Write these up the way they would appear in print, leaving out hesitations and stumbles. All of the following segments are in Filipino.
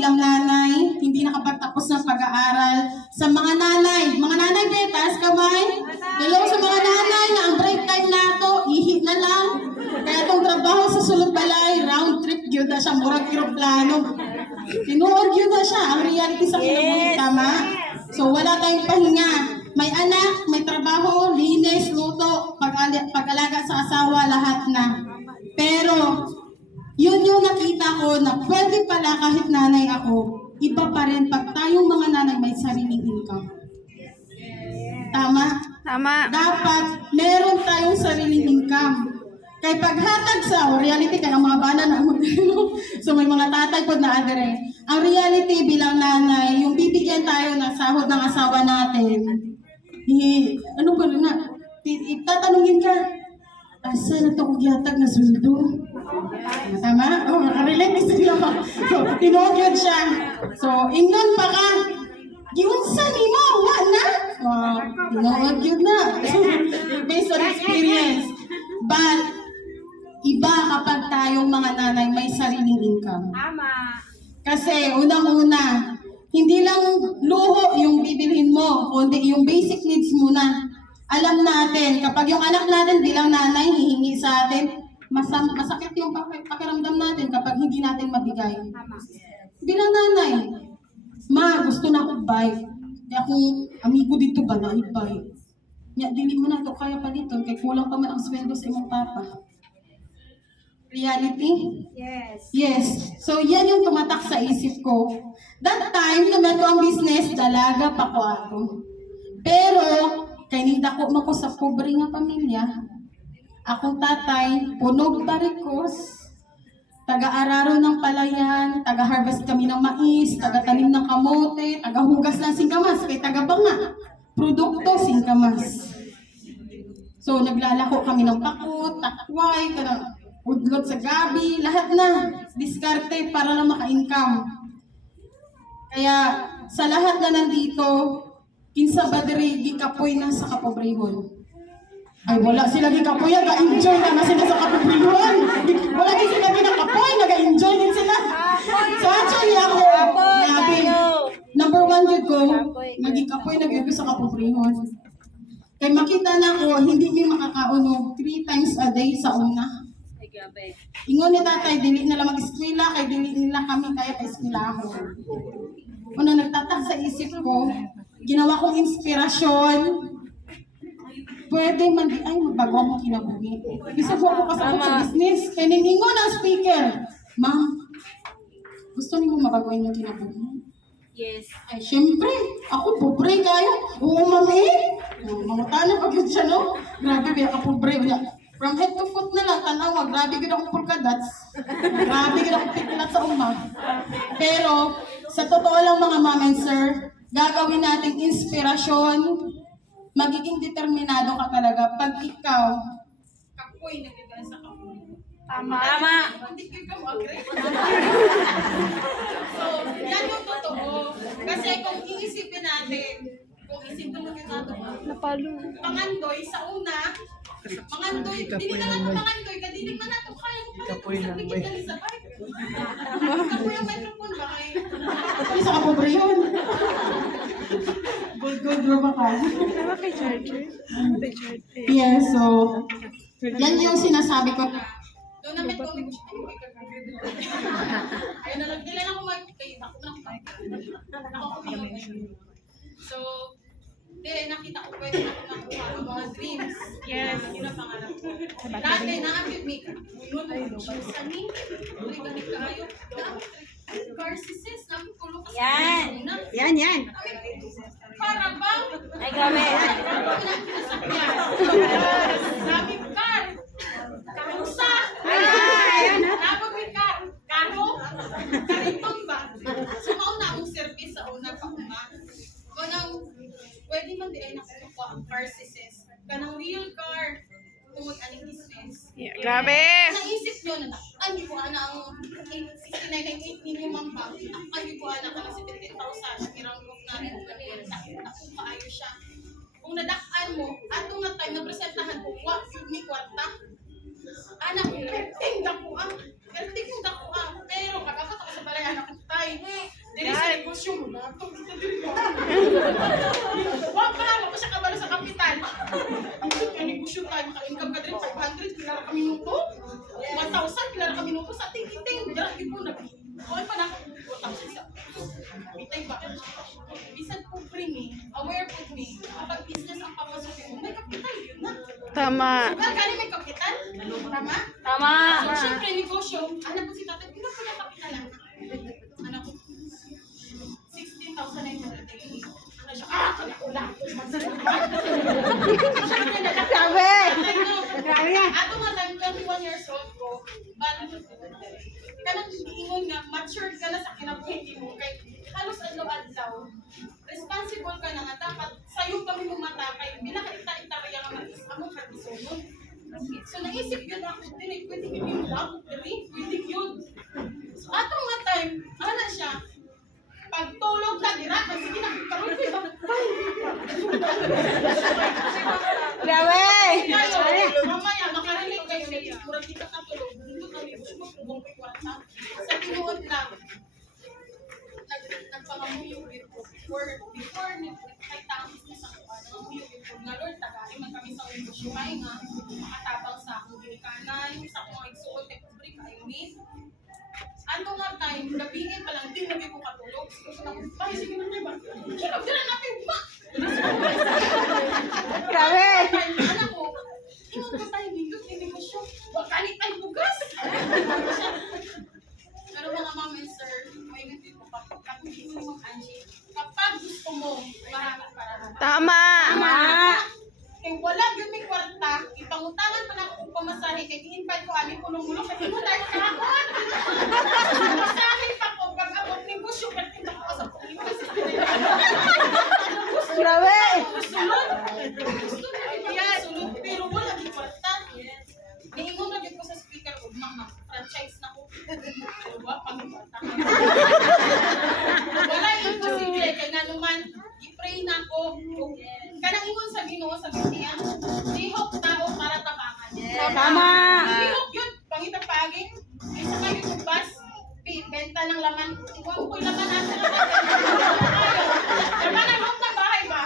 bilang nanay, hindi nakapagtapos ng pag-aaral. Sa mga nanay betas, kamay. Hello sa mga nanay na ang break time nato, ihi na lang. Kaya itong trabaho sa sulod balay, round trip yun na siya, murag eroplano. Tinuod yun na siya, ang reality sa kinabuhi, tama? So wala tayong pahinga. May anak, may trabaho, linis, luto, pag-alaga sa asawa, lahat na. Pero, yun yung nakita ko na pwede pala kahit nanay ako, iba pa rin pag tayong mga nanay may sariling income. Tama? Tama. Dapat meron tayong sariling income. Kay paghatag sa reality, kaya ang mga bana na so may mga tatay po na adere. Ang reality bilang nanay, yung bibigyan tayo ng sahod ng asawa natin, ano ba na? Itatanungin ka, asa na ito kong yatag na sweldo? Tama? Oh, nakarelate sila pa. So, tinugyod siya. So, ingnon pa ka. Giunsa ni mo, nga na? Oh, tinugyod na. Based on experience. But, iba kapag tayong mga nanay may sariling income. Tama. Kasi, unang-una, hindi lang luho yung bibilhin mo, kundi yung basic needs muna. Alam natin, kapag yung anak natin bilang nanay hihingi sa atin, masakit yung pakiramdam natin kapag hindi natin mabigay. Bilang nanay, ma, gusto na akong bike. Kaya kung amigo dito ba na i-bike? Ya, dili mo na ito kaya paliton, kaya kulang pa man ang sweldo sa imong papa. Reality? Yes. Yes. So, yan yung tumatak sa isip ko. That time, naman ko ang business, dalaga pa ko ako. Pero, kay nindako mo ko sa pobre nga pamilya. Akong tatay, punog barikos, taga-araro ng palayan, taga-harvest kami ng mais, taga-tanim ng kamote, taga-hugas ng singkamas, kay taga-banga. Produkto, singkamas. So, naglalako kami ng pakut, takway, udlot sa gabi, lahat na. Diskarte para lang maka-income. Kaya, sa lahat na nandito, kinsa ba diri gikapoy na sa kapobrehon? Ay, wala sila gikapoy, ga-enjoy na sila sa kapobrehon. Wala din sila ginakapoy, naga-enjoy din sila. So actually ako, nabi, number one yun ko, nagikapoy, nag-enjoy sa kapobrehon. Kaya makita na ko, hindi may makakauno 3 times a day sa una. Ingon ni tatay, dili na lang mag-eskwela, kay dili nila kami kaya pa-eskwela ako. Ano, nagtatak sa isip ko, ginawa kong inspirasyon, pwede man di, ay, magbago akong kinabuhi. Isa po ako kasabot sa business, kaya ningingon ang speaker, ma'am, gusto niyo mabagoin yung kinabuhi? Yes. Ay, syempre, ako pobre kayo. Oo, mami. Mga tanong pag yun siya, no? Grabe, biya ka pobre. From head to foot na lang, tanawa, grabe gano'n akong pulkadats. Grabe gano'n akong pikilat sa umag. Pero, sa totoo lang mga ma'am and sir, gagawin nating inspirasyon, magiging determinado ka talaga pag ikaw, kapoy, nagigay sa kapoy. Tama. Tama. Hindi ka mag-agree. So, yan yung totoo. Kasi kung iisipin natin, kung isipin natin natin, pangandoy sa una, pangandoy, hindi na natin pangandoy, kadili man natin kaya mo pala, nagpikit ka sa bike. Kapoy ang microphone ba kayo? Hindi sa kapobre yun. Gold ba ka? Yeah, so, yan yung sinasabi ko. Doon namin kung ayun na lang, kailan ako mag-kaya, ako na So, nakita ko pwede ako nakuha ang mga dreams. Yes. Yun ang pangarap ko. Dati, na-active maker. Unod na shoes kami. Uli kayo. Car sis, namin tulong kasi. Yan. Yan. Carabao. Ay, grabe. Sabi car. Karusa. Napag may car. Karo. Kariton ba? So, mauna akong service sa una pa kuma. Kanang, pwede man di ay nakukuha ang car sis. Kanang real car. Tungod aning business. Grabe. Naisip nyo na ay ko ana ang 6998 minimum ba? Ay ko ana ka ng 17,000 kirang book na rin ko niya. Ako maayo siya. Kung nadak-an mo, ato nga time na presentahan ko, wa yun ni kwarta. Anak ko, perting dako ang. Perting yung dako ang. Pero kakakata ko sa balay anak ko tayo. Dili sa negosyo mo na. Ito, dito, dito. Wag pa lang ako siya kabalo sa kapital. Ang kaya negosyo tayo, maka-income ka din, 500, pilara kami nuto. 1,000, pilara kami nuto sa ting-ting. Dara, ipo na. Okay pa na ako. 1,000 sa. Kapitay ba? Bisan po me, aware po me, kapag business ang papasukin mo, may kapital yun na. Tama. Well, kani may kapital? Tama? Tama. So, syempre, negosyo, anak ko si tatay, pinag ko na kapital lang. Anak ko, 16,980. Ano siya? Kaya ko lang. Sabi! Grabe yan. Ato nga, time 21 years old ko, but, kanang ingon nga, matured ka na sa kinabuhi mo, kay halos adlaw-adlaw, responsible ka na nga, dapat sa'yo kami mumatakay, binakaita-ita kaya nga mag-is, among katisunod. So, naisip yun ako, dili, pwede ibinulak, pwede yun. So, atong nga time, ano siya, pagtulog na dira, kasi kinakaroon ko iba. Grabe! Kayo, mamaya, makarelate kayo, murag di ka katulog, dito kami, gusto mo kung may kwarta. Sa tinuod lang, nagpangamuyog yun ko. Before kahit taong business ako, nangamuyog yun ko, nga Lord, tagain man kami sa negosyo, kaya nga, makatabang sa akong ginikanan, sa akong mga igsuot, break, kayo ni. Ano nga time, gabingin pa lang, di lagi ko katulog. Sige na, bahay, sige na, diba? Hirap dira natin, ma! Grabe! Anak ko, ingat ko tayo dito, hindi ko siya, wakalit tayo bugas! Pero mga mom and sir, may nandito ko, kapag hindi mo Angie, kapag gusto mo, marami para naman. Tama! Eh, wala yun may kwarta, ipangutangan pa na ako kung pamasahe, kaya i-invite ko, ali pulong-mulong, kaya mo tayo kahapon! Pamasahe pa ko, pag abot negosyo, kaya tinta ko sa pulong. Grabe! Sunod! Sunod, pero wala yung kwarta. Niingon na din ko sa speaker, mama, franchise na ko. Diba? Pag-kwarta. Wala yung imposible, kaya nga naman, i-pray na ako. Kanang ingon sa Ginoo sa Biblia, lihok tao para tabangan. Tama! Lihok yun, pangitang paging, ay sa kayo yung bus, benta ng laman. Ikuha ko yung laman nasa laman. Laman ng loob ng bahay ba?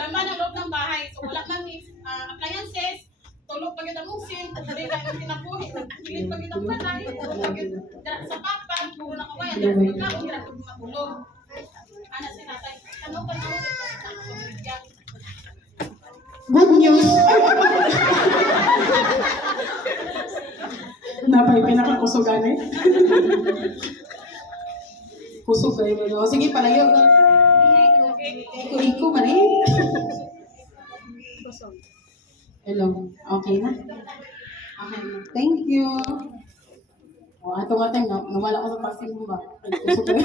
Laman ng loob ng bahay. So wala man appliances, tulog pag yung musin, pagkari ka yung tinapuhi, kilit pag yung balay, sa papan, puro na kawayan, dahil pag ako, hirap yung matulog. Anak si tatay, ano pa naman ito? Good news! Napay pinakakusugan eh. Kusog kayo mo. Sige, palayo ka. Iko-iko man eh. Hello. Okay na? Okay na. Thank you. O, ato nga tayo, nawala ko sa passing mo ba? Kusog kayo.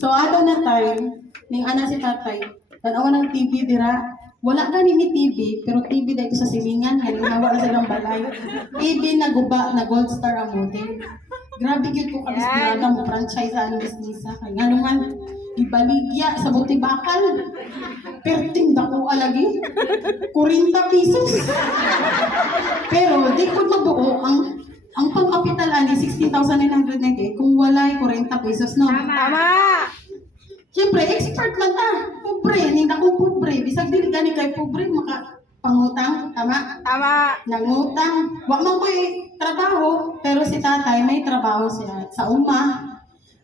So, ato na tayo, ning ana si tatay, tanawa ng TV dira. Wala na ni TV, pero TV dito sa silingan, halinawa na silang balay. TV na guba, na Gold Star amutin. Grabe yun ko kabistirada mo, franchise ang business. Kaya nga naman, ibaligya sa buti bakal. Perting dako alagi, 40 pesos. Pero di ko mabuo, ang pangkapitalan ni 16,990 kung walay 40 pesos, no? Tama! Siyempre, expert man ta. Pobre, hindi na kong pobre. Bisag dili gani kay pobre, pangutang, tama? Tama! Nangutang. Wa man ko'y trabaho, pero si tatay may trabaho siya sa uma.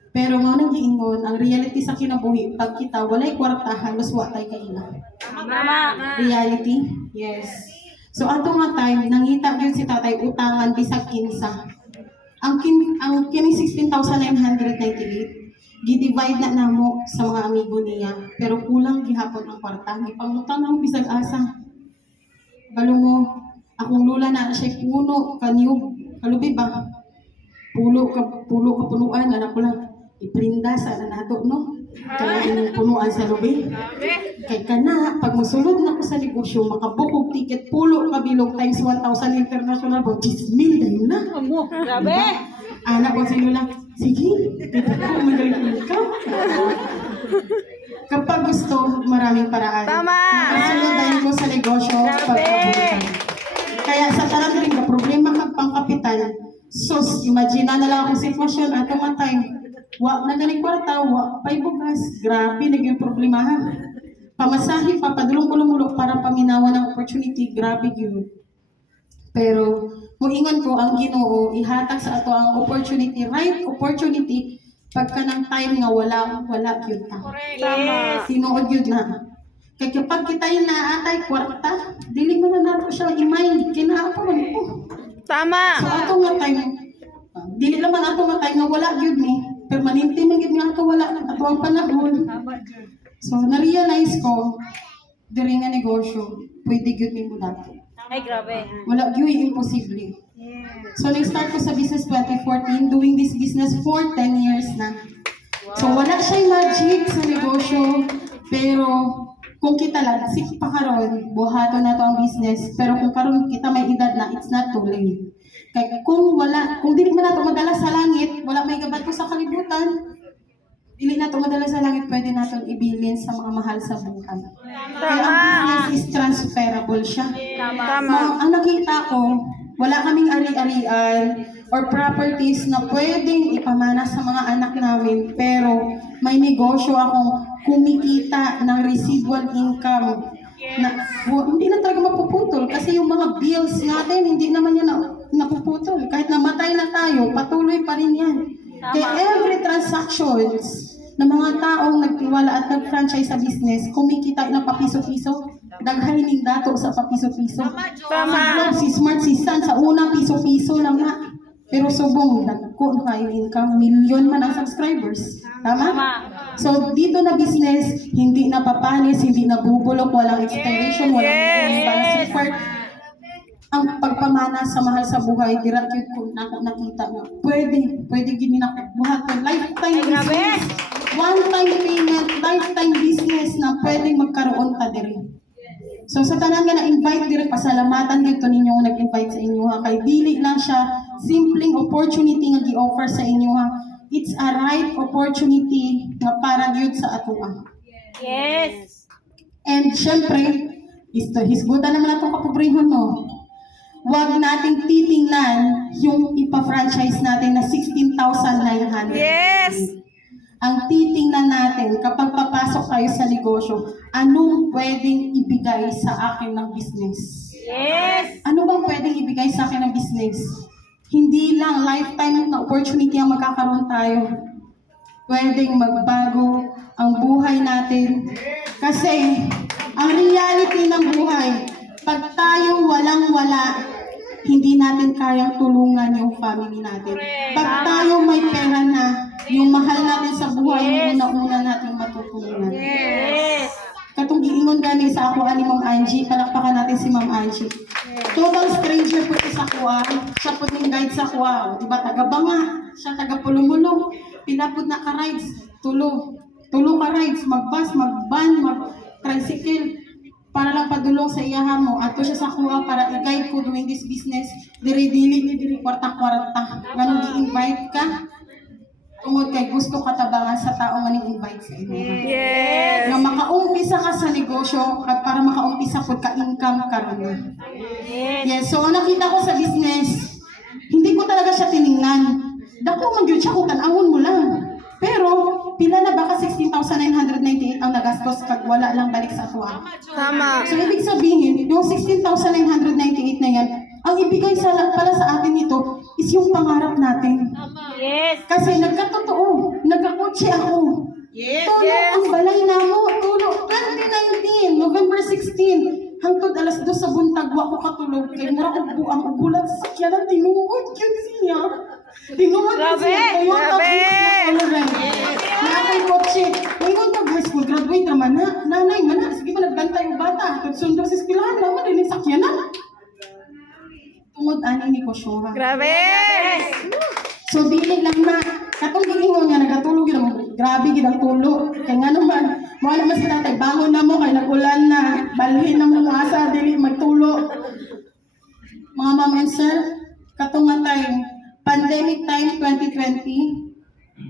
Pero mo nang giingon, ang reality sa kinabuhi, pag kita walay kwarta, halos wa tay kaila. Tama! Reality? Yes. So ato nga time, nangita gyud si tatay utangan bisag kinsa. Ang kining 16,998 gi-divide na namo sa mga amigo niya, pero kulang gihapon ang kwarta. Gipangutang ang bisag asa. Balo mo, akong lula na siya puno kaniyog, kalubi ba? Pulo ka punuan, anak ko lang. Iprinda sa nato, no? Kaya yung punuan sa lubi. Kay kana, pag musulod na ko sa negosyo, makabukog ticket, pulo kabilog times 1,000 international, about 10,000 dahil na. Grabe! Anak ko sino lang, sige, pwede ko magaling ka. Kapag gusto, maraming paraan. Tama! Makasunod dahil ko sa negosyo, pagkabutan. Kaya sa tarang rin ka, problema ka pang kapital, sus, imagine na lang akong sitwasyon, atong time, wa na ganing kwarta, wa pay bugas. Grabe naging problema ha. Pamasahe pa padulong-ulong para paminawan ng opportunity, grabe gyud. Pero muingon ko ang Ginoo ihatag sa ato ang opportunity, right opportunity pagka ng time nga wala gyud ta. Tama. Tinuod yun na. Kaya kapag kita'y naatay kwarta, dili mo na nato siya imay. Kinaapaman ko. Tama. So ato nga time, dili naman ato nga time nga wala yun ni. Permanente man yun nga ato wala. Ato ang panahon. So na-realize ko, diri nga negosyo, pwede yun ni mo dati. Ay, grabe. Wala yun, imposible. So nag-start ko sa business 2014, doing this business for 10 years na. So wala siya'y magic sa negosyo, pero kung kita lang, sik pa karon, buhato na to ang business, pero kung karon kita may edad na, it's not too late. Kaya kung dili man nato madala sa langit, wala may gabat ko sa kalibutan, dili nato madala sa langit, pwede naton ibilin sa mga mahal sa buhay. Kaya ang business is transferable siya. Tama. Ang nakita ko, wala kaming ari-arian or properties na pwedeng ipamana sa mga anak namin, pero may negosyo akong kumikita ng residual income na hindi na talaga mapuputol kasi yung mga bills natin hindi naman yan napuputol. Kahit namatay na tayo, patuloy pa rin yan. Kaya every transactions ng mga taong nagtiwala at nag-franchise sa business, kumikita ng papiso-piso, daghainin dato sa papiso-piso. Tama. Si Smart, si San, sa unang piso-piso lang nga. Pero subong, dagko na kayo income, milyon man ang subscribers. Tama? So, dito na business, hindi na papanis, hindi na bubulok, walang expiration, walang support. Ang pagpamana sa mahal sa buhay, direct yun ko na nakita na pwede gini na buhat ng lifetime business. One-time payment, lifetime business na pwedeng magkaroon ka diri. So sa tanan nga na-invite dire, pasalamatan dito ninyo nag-invite sa inyo ha. Kay dili lang siya simpleng opportunity nga gi-offer sa inyo ha. It's a right opportunity nga para gyud sa ato ha. Yes. And syempre, hisgutan naman natin kapobrehon no. Huwag nating titingnan yung ipa-franchise natin na 16,900. Yes. Ang titingnan natin kapag papasok kayo sa negosyo, anong pwedeng ibigay sa akin ng business? Yes. Ano bang pwedeng ibigay sa akin ng business? Hindi lang lifetime na opportunity ang magkakaroon tayo. Pwedeng magbago ang buhay natin. Kasi ang reality ng buhay, pag tayo walang-wala, hindi natin kayang tulungan yung family natin. Pag tayo may pera na, yung mahal natin sa buhay, yung una-una natin matutulungan. Yes. Katong giingon gani sa ako ani Ma'am Angie, palakpakan natin si Ma'am Angie. Total stranger po sa kuha, siya po ning guide sa kuha. Diba, taga-banga, siya taga-pulumulo, pinapod na ka-rides, tulo ka rides, mag-bus, mag-van, mag-tricycle, para lang padulong sa iyahan mo. Ato siya sa kuha para i-guide ko doing this business, diri-dili ni diri kwarta-kwarta. Ganun gi-invite ka, tungod kay gusto katabangan sa tao nga ning-invite sa inyo. Yes. Na makaumpisa ka sa negosyo at para makaumpisa po ka-income ka rin. Yes, so ang nakita ko sa business, hindi ko talaga siya tiningnan. Dako man yun siya kung tanawon mo lang. Pero, pila na baka 16,998 ang nagastos kag wala lang balik sa atuan. Tama. So, ibig sabihin, yung 16,998 na yan, ang ibigay pala sa atin ito is yung pangarap natin. Yes. Kasi nagkatotoo, nagkakotse ako. Tulo ang balay na mo, tulo. 2019, November 16, hangtod alas 2 sa buntag, wa ko katulog. Kaya mura ko buang ugulat sa sakyanan, tinuod yun siya. Tinuod yun siya. Grabe. Na ako'y kotse. Ngayon pag high school graduate naman na, nanay man na, sige ba nagbantay yung bata. Katsundo sa eskwelahan naman, din yung sakyanan. Tungod ani ni Kosyoha. Grabe. So dili lang na katong giingon nga nagatulog gyud mo. Grabe gid ang tulo. Kay nga naman, mo naman si tatay bangon na mo kay nagulan na. Balhin na mo asa dili magtulo. Mga ma'am and sir, katong nga time, pandemic time 2020,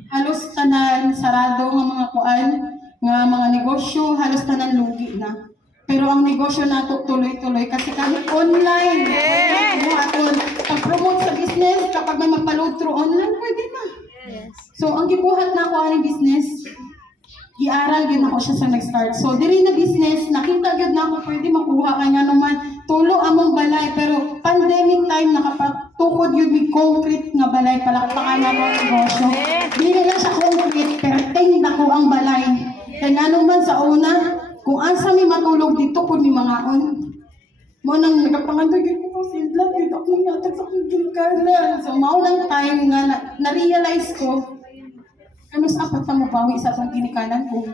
halos tanan sarado nga mga kuan, nga mga negosyo, halos tanan lugi na. Pero ang negosyo nato tuloy-tuloy kasi kahit online, pag-promote sa business, kapag may magpa-load through online, pwede na. So, ang gibuhat na ako ani business, giaral gyud ako siya sa nag-start. So, diri na business, nakita gyud na ako pwede makuha kay nga naman tulo among balay, pero pandemic time nakapatukod yun may concrete nga balay, palakpakan na ang negosyo. Dili na siya concrete, pero tingda ko ang balay. Kaya nga naman sa una, kung asa mi matulog dito, kung mi mangaon. Mo nang nagapangandoy gyud ko sidlat, gyud ako yatag sa akong gilkaran. So, mao nang time nga na-realize ko, ano sa apat pa mabawi sa atong ginikanan kung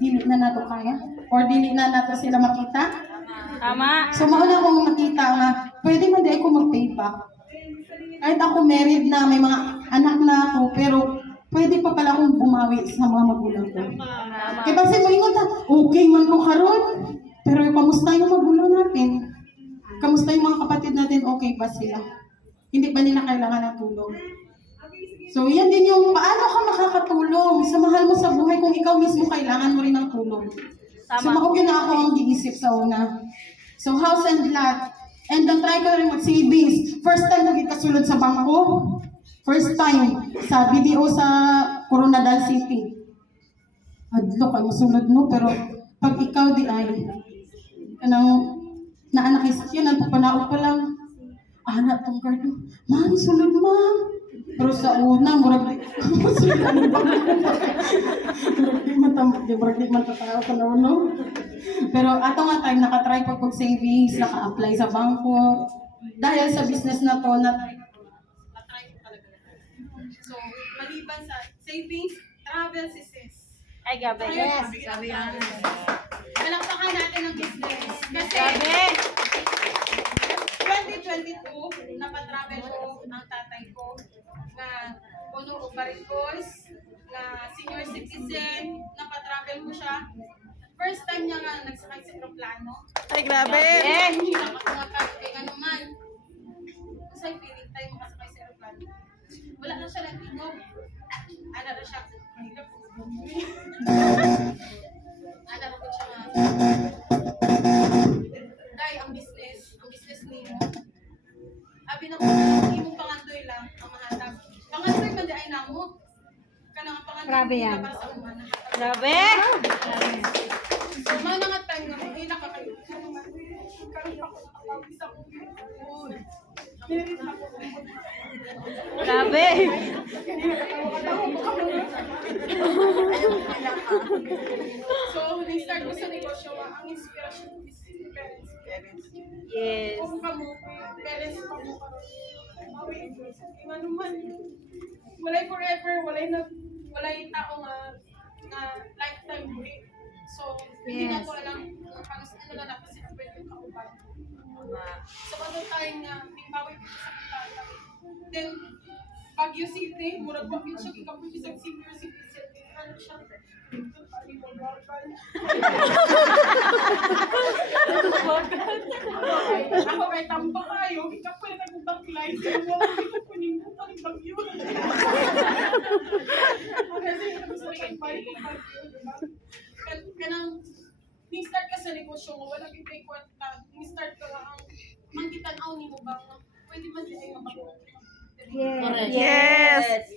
dili na nato kaya or dili na nato sila makita. Tama. So mauna akong nakita nga pwede man di ako mag-pay back. Kahit ako married na, may mga anak na ako, pero pwede pa pala akong bumawi sa mga magulang ko. Kaya kasi maingon ta, okay man ko karon, pero kamusta yung magulang natin? Kamusta yung mga kapatid natin, okay ba sila? Hindi ba nila kailangan ng tulong? So, yan din yung paano ka makakatulong sa mahal mo sa buhay kung ikaw mismo kailangan mo rin ng tulong. So, maugin na ako ang giisip sa una. So, house and lot. And try ko rin mag-savings. First time ko kasulod sa bangko. First time sa BDO sa Coronadal City. Adlo kayo masulod mo, pero pag ikaw di ay, kanang naanak kay sakyan, nagpapanaot pa lang. Anak tong card mo. Ma'am, sulod ma'am. Pero sa una, murag di man tatao ka na, no? Pero ato nga time, nakatry pag savings, naka-apply sa bangko. Dahil sa business na to, na-try ko talaga. So, maliban sa savings, travel success. Ay, gabi. Yes. Palakpakan natin ang business. Kasi, Gabi. 2022, napatravel ko ang tatay ko na puno o barikos, na senior citizen, napatravel ko siya. First time niya nga nagsakay sa aeroplano. Ay, grabe. Hindi nakatungakad kay ano man. Kasi feeling tayo makasakay sa aeroplano. Wala na siya nag-inog. Ano na siya? Ano na po siya nga. Dahil ang business niyo. Abi na ko, hindi mong pangandoy lang ang mahatag. Pangandoy man di ay namo. Kanang pangandoy. Grabe yan. Para sa uma. Grabe. So, mga nga time nga, ay nakakayo. Karoon ako, isa ko. Grabe. So, nag-start ko sa negosyo, ang inspiration ko is parents. Yes. Kung ka mo, parents pa mo karoon. Yung ano man, walay forever, walay tao nga lifetime buhay. So, hindi na ko alam kung paano sa kanila na kasi pwede yung kauban. So, ano tayo nga, may bawi ko sa kita. Then, Baguio City, murag bakit siya, kikapoy isang senior citizen. Ano siya? Ako kay tamba kayo, kikapoy na kong backline. Kaya wala ko kunin mo pa rin Baguio. Kasi gusto rin kay Baguio, diba? Kanang, ni-start ka sa negosyo mo, wala kay kwenta. Ni-start ka nga ang mangkitan-aw ni mo ba? Pwede ba siya ay mabago? Yes.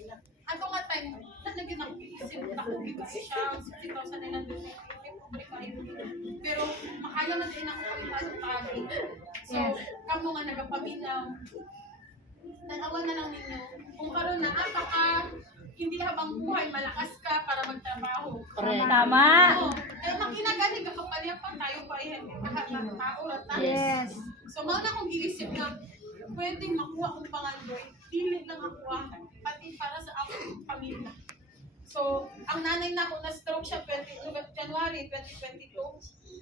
Ako nga time, nalagyan ng isip, ako bigay siya, 60,990, pero makaya na din ako pag-pag. So, kamo nga nagapaminaw, tanawan na lang ninyo, kung karoon na, hindi habang buhay, malakas ka para magtrabaho. Tama. Oo. Kaya makinagani ka kapalya pa tayo pa yan. Lahat ng tao, lahat. Yes. So, mga na kong giisip na pwedeng makuha kong pangandoy, dili lang ako pati para sa akong pamilya. So, ang nanay na ako na-stroke siya January 2022.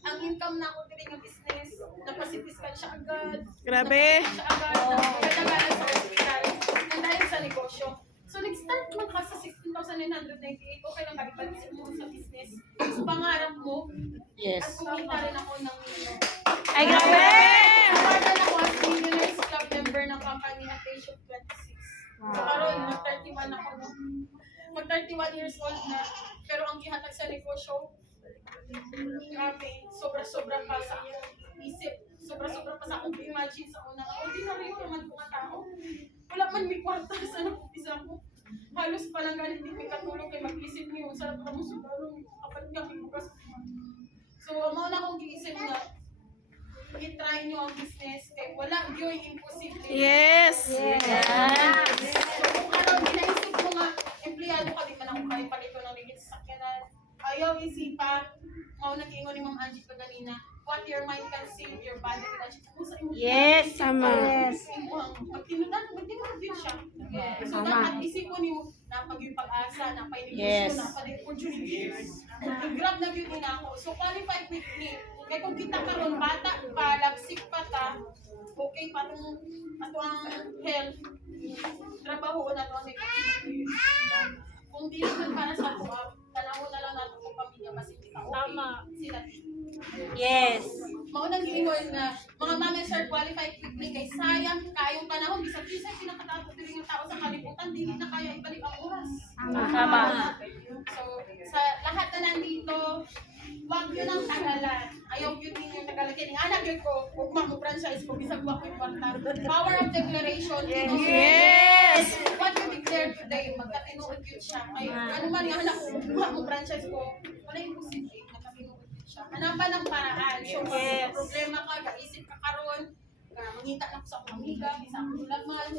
Ang income na ako din ng business, napasitiskan siya agad. Grabe. Siya agad, nagkagalan sa hospital. And dahil sa negosyo. So, nag-start mo ka sa 16,998. Okay lang balik-balik mo sa business. So, pangarap mo, at kumita rin ako ng Ay, grabe. Awardan ako as Millionaires Club member ng company na Page of 26. So, karon mag-31 ako, no? Mag-31 years old na. Pero ang gihatag sa negosyo, grabe, sobra-sobra pa sa akong isip. Sobra-sobra pa sa akong imagine sa una. Ordinary ko man mga tao. Wala man may kwarta sa nag-umpisa ko. halos palang galit din may katulog kay mag-isip niyo sa kamuso kapag kami bukas. So, mo na akong giisip na i-try nyo ang business kay wala yun imposible. Yes. So, kung ano, ginaisip ko nga, empleyado ka, di man ako kahit palito ng ligit sa sakyanan. Ayaw isipa, mau nag-ingon ni Ma'am Angie pa ganina, what your mind can save, your body can achieve. Kung sa imong Yes. Tama. pag tinudan, magtinod yun siya. So, dapat isip mo niyo, napag yung pag-asa, napag yung Yes. napag yung opportunity. Grab na yun din ako. So, qualified with me. Kaya kung kita karon bata pa, lagsik pa ta, okay pa itong ang health, trabaho na ito ang kung di naman para sa ako, tanawon na lang natin kung pamilya kasi kita okay. Tama. Sila. Yes. Maunang giingon na mga mama sir qualified quickly kay sayang kayong panahon bisag bisag pinakatapo diri nga tao sa kalibutan dili na kaya ibalik ang oras. Tama. So sa lahat na nandito, wag yun ang tagalan. Ayaw yun din yung tagalan. Kaya anak yun ko, huwag mag-franchise ko, bisag wag ko kwarta. Power of declaration. Yes. What you declare today, magkatinuod yun siya. Kayo, ano man yung anak ko, mag-franchise ko, wala yung posible, magkatinuod yun siya. Hanapan ng paraan. So, kung may problema ka, kaisip ka karon, mangita na ko sa akong amiga, isa akong laman,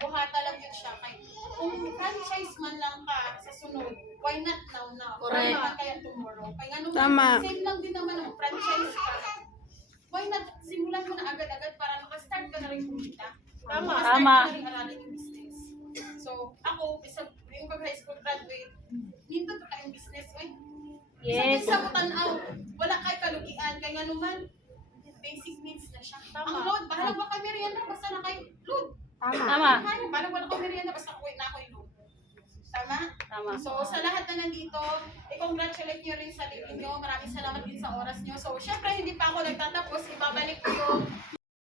buhata lang yun siya. Kaya, kung franchise man lang ka sa sunod, why not now? Correct. Why not kaya tomorrow? Kaya ano, Tama. same lang din naman ang franchise ka. Why not simulan mo na agad-agad para makastart ka na rin kumita? Tama. Makastart Tama. ka na rin aralin yung business. So, ako, yung pag-high school graduate, nito to tayong business, eh. Yes. Sa tanaw, wala kay kalugian, kaya nga naman, basic needs na siya. Ang load, bahala ba kay merienda, basta na kay load. Tama. Bahala wala kay merienda, basta kuwi na ako yung load. Tama? Tama. So, sa lahat na nandito, i-congratulate nyo rin sa sarili nyo. Maraming salamat din sa oras nyo. So, syempre, hindi pa ako nagtatapos. Ibabalik ko yung